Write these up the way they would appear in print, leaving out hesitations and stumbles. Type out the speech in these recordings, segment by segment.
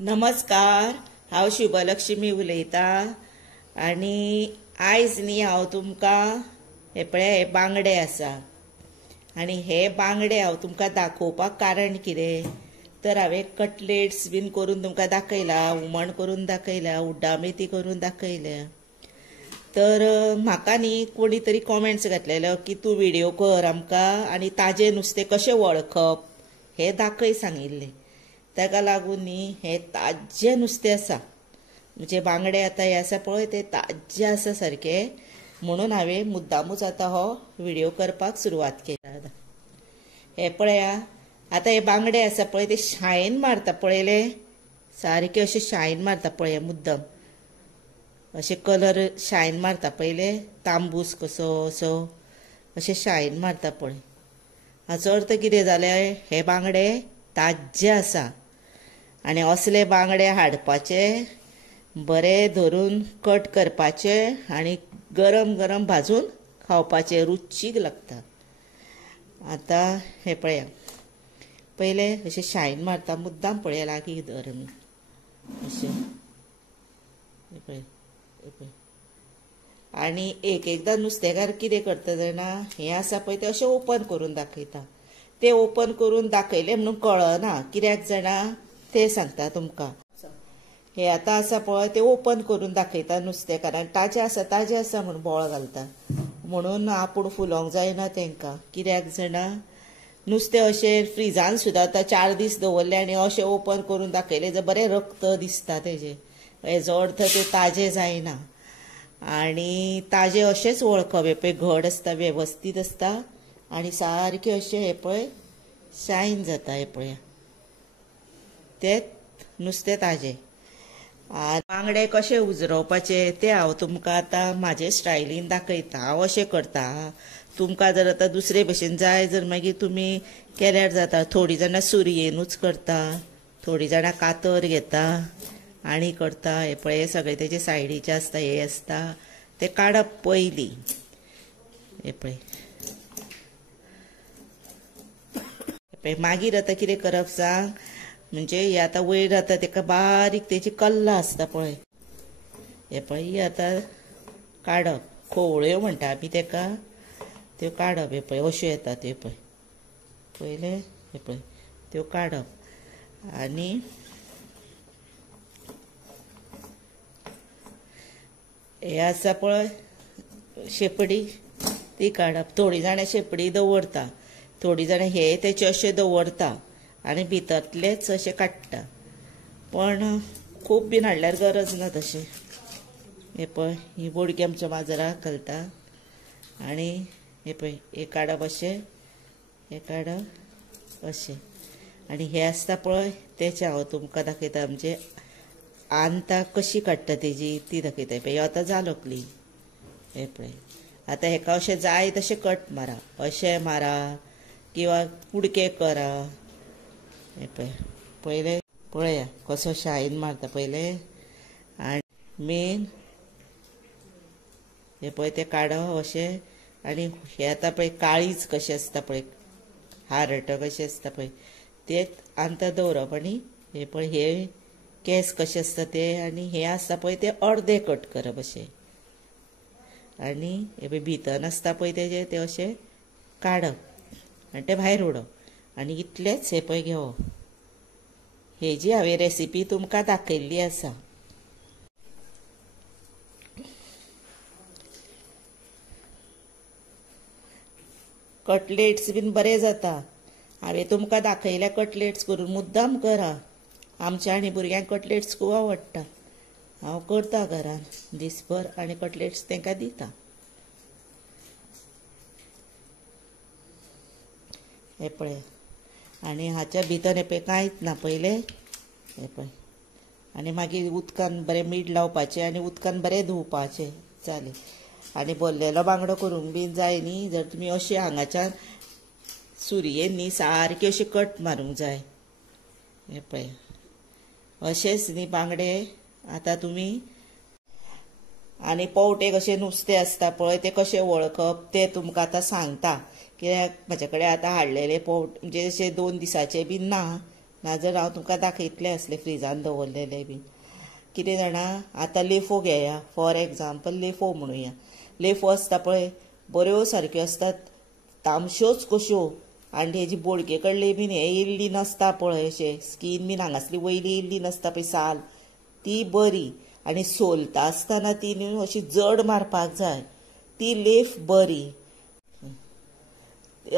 नमस्कार, हांव शुभलक्ष्मी उलयतां आनी आयज न्ही हांव तुमकां हे पळय हे बांगडे आसा आनी हे बांगडे हांव तुमकां दाखोवपाक कारण कितें तर हांवें कटलेट्स बीन करून तुमकां दाखयला, हुमण करून दाखयला, उड्डा मेथी करून दाखयल्या। तर म्हाका न्ही कोणी तरी कॉमेंट्स घातलेलो की तूं व्हिडिओ कर आमकां आनी ताजें नुस्तें कशें वळखप हें दाखय सांगिल्लें। ताका लागून न्ही हे ताज्जें नुस्तें आसा, म्हणजे बांगडे आतां हे आसा पळय ते ताज्जे आसा सारके, म्हणून हांवें मुद्दामूच आतां हो व्हिडिओ करपाक सुरवात केला। हे पळया, आतां हे बांगडे आसा पळय ते शायन मारता पळयले, सारके अशे शायन मारता पळय मुद्दम अशे कलर शायन मारता पळयले, तांबूस कसो असो अशे शायन मारता पळय। हाचो अर्थ कितें जालें, हे बांगडे ताज्जे आसा आनी असले बांगडे हाडपाचे, बरे धरून कट करपाचे आनी गरम गरम भाजून खावपाचे, रुचीक लागता। आतां हे पळया, पयले अशे शायन मारता मुद्दाम पळया, लागीं धर अशें हे पळय हे पळय। आनी एकदां नुस्तेकार कितें करता जाणा, हें आसा पळय तें अशें ओपन करून दाखयता। ते ओपन करून दाखयलें म्हणून कळना, कित्याक जाणा तें सांगता तुमकां। हे आतां आसा पळय ते ओपन करून दाखयता नुस्तेकारान, ताजें आसा म्हणून बोळ घालता, म्हणून आपूण फुलोवंक जायना तेंकां। कित्याक जाणा नुस्तें अशें फ्रिजान सुद्दां आतां 4 दीस दवरलें आनी अशें ओपन करून दाखयलें जाल्यार बरें रक्त दिसता तेजें, हेजो अर्थ तें ताजें जायना। आनी ताजें अशेंच वळखप, हे पळय घड आसता वेवस्थीत आसता आनी सारकें अशें हे पळय शायन जाता, हे पळया तें नुस्तें ताजें। बांगडे कशे उजरोवपाचे ते हांव तुमकां आतां म्हाजे स्टायलीन दाखयता, हांव अशें करता। तुमकां जर आतां दुसरे भशेन जाय जर मागीर तुमी केल्यार जाता। थोडीं जाणां सुरयेनूच करता, थोडीं जाणां कातर घेता आनी करता। हे पळय सगळे तेजे सायडीचे आसता, हे आसता ते काडप पयलीं, हे पळय। मागीर आतां कितें करप सांग, म्हणजे हे आतां वयर आतां तेका बारीक तेजी कल्लां आसता पळय, हे पळय ही आतां काडप, खोवळ्यो म्हणटा आमी तेका, त्यो काडप। हे पळय अश्यो येता त्यो पळय, पयले हे पळय त्यो काडप आनी हे आसा पळय शेपडी ती काडप। थोडीं जाणां शेपडी दवरता, थोडीं जाणां हे तेचे अशें दवरता आनी भितरलेच अशें काडटा, पण खूब बीन हाडल्यार गरज ना तशें। हे पळय ही बोडगी आमच्या माजराक घालता आनी हे पळय हे काडप अशें, हे काडप अशें आनी हे आसता पळय तेचें हांव तुमकां दाखयता, म्हणजे आंतां कशी काडटा तेजी ती दाखयता। पळय आतां जालो क्लीन, हे पळय। आतां हेका अशें जाय तशें कट मारा, अशें मारा किंवा कुडके करा, हे पळय पयले पळया कसो शायन मारता पयले। आनी मेन हे पळय ते काडप अशें, आनी हे आतां पळय काळीज कशें आसता पळय, हारट कशें आसता पळय ते आंतां दवरप, आनी हे पळय हे केस कशें आसता ते, आनी हे आसता पळय ते अर्दे कट करप अशें, आनी हे पळय भितर आसता पळय तेजे ते अशें काडप आनी ते भायर उडोवप आनी इतलेंच हे पळय घेवप। हेजी हांवें रेसिपी तुमकां दाखयल्ली आसा। कटलेट्स बीन बरें जाता, हांवें तुमकां दाखयल्या कटलेट्स करून, मुद्दाम करा। आमच्या आनी भुरग्यांक कटलेट्स खूब आवडटा, हांव करता घरान दिसभर आनी कटलेट्स तांकां दिता। हे पळय आनी हाच्या भितर हे पळय कांयच ना पयले, हे पळय। आनी मागीर उदकान बरें मीठ लावपाचें आनी उदकान बरें धुवपाचें, जालें। आनी भरलेलो बांगडो करूंक बीन जाय न्ही, जर तुमी अशें हांगाच्यान सुरयेन न्ही सारके अशें कट मारूंक जाय, हे पळय अशेंच न्ही बांगडे। आतां तुमी आनी पवटे कशें नुस्तें आसता पळय तें कशें वळखप तें तुमकां आतां सांगता। कित्याक म्हजे कडेन आतां हाडलेले म्हणजे अशे 2 दिसाचे बीन ना, नाजर हांव तुमकां दाखयतलें असले फ्रिजान दवरलेले बी कितें जाणा आतां लेफो घेया फॉर एग्जाम्पल लेफो म्हणुया लेफो आसता पळय बऱ्यो सारक्यो आसतात तामश्योच कश्यो आनी तेजी बोडके कडले बीन हे इल्ली नसता पळय अशें स्कीन बीन हांगासली वयली इल्ली नसता पळय साल ती बरी आनी सोलता आसतना ती न्हू अशी जड मारपाक जाय ती लेफ बरी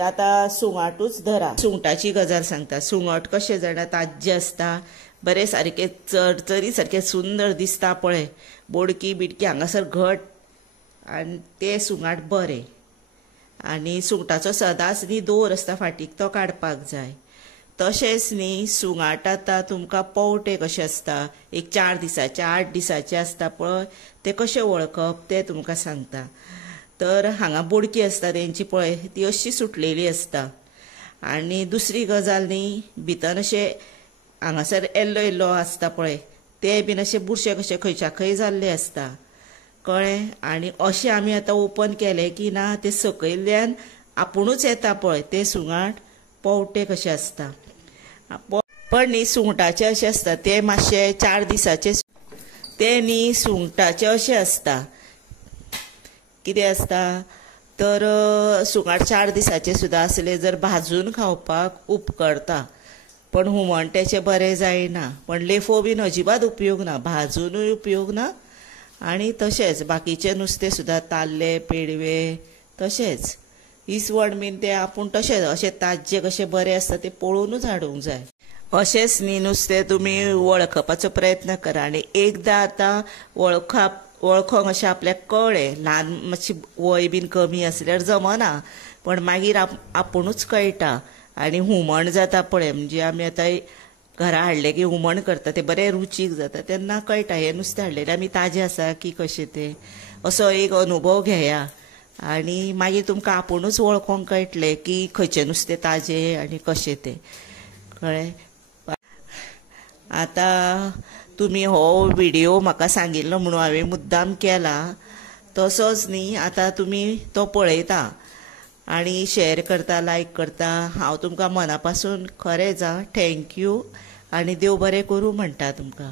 आतां सुंगाटूच धरा सुंगटाची गजाल सांगता सुंगट कशें जाणा ताज्जें आसता बरें सारकें चरचरी सारकें सुंदर दिसता पळय बोडकी बिडकी हांगासर घट आनी तें सुंगाट बरें आनी सुंगटाचो सदांच न्ही दोर आसता फाटीक तो काडपाक जाय तशेंच न्ही सुंगाट आतां तुमकां पवटे कशें आसता एक 4 दिसाचे 8 दिसाचे आसता पळय ते कशें वळखप तें तुमकां सांगता तर हांगा बोडकी आसता तेंची पळय ती अशी सुटलेली आसता आनी दुसरी गजाल न्ही भितर अशें हांगासर येल्लो येल्लो आसता पळय ते बीन अशें बुरशे कशें खंयच्या खंय जाल्ले आसता कळ्ळें आनी अशें आमी आतां ओपन केलें की ना ते सकयल्यान आपुणूच येता पळय ते सुंगाट पवटे कशें आसता पण न्ही सुंगटाचे अशें आसता ते मातशे 4 दिसाचे ते न्ही सुंगटाचे अशें आसता कितें आसता तर सुंगाट 4 दिसाचे सुद्दां आसले जर भाजून खावपाक उपकारता पण हुमण तेचें बरें जायना पण लेफो बीन अजिबात उपयोग ना भाजूनय उपयोग ना आनी तशेंच बाकीचें नुस्तें सुद्दां ताल्ले पेडवे तशेंच इसवण बीन तें आपूण तशेंच अशें ताज्जें कशें बरें आसता तें पळोवनूच हाडूंक जाय अशेंच न्ही नुस्तें तुमी वळखपाचो प्रयत्न करा आनी एकदां आतां वळखोंक अशें आपल्याक कळ्ळें ल्हान मातशी वय बीन कमी आसल्यार जमना पण मागीर आपुणूच कळटा आनी हुमण जाता पळय म्हणजे आमी आतां घरा हाडलें की हुमण करता तें बरें रुचीक जाता तेन्ना कळटा हें नुस्तें हाडलेलें आमी ताजें आसा की कशें तें असो एक अनुभव घेया आनी मागीर तुमकां आपुणूच वळखोंक कळटलें की खंयचें नुस्तें ताजें आनी कशें तें कळ्ळें आतां तुमी हो व्हिडियो म्हाका सांगिल्लो म्हणून हांवें मुद्दाम केला तसोच न्ही आतां तुमी तो पळयता आनी शेअर करता लायक करता हांव तुमकां मना पासून खरेंच थँक्यू आनी देव बरें करूं म्हणटा तुमकां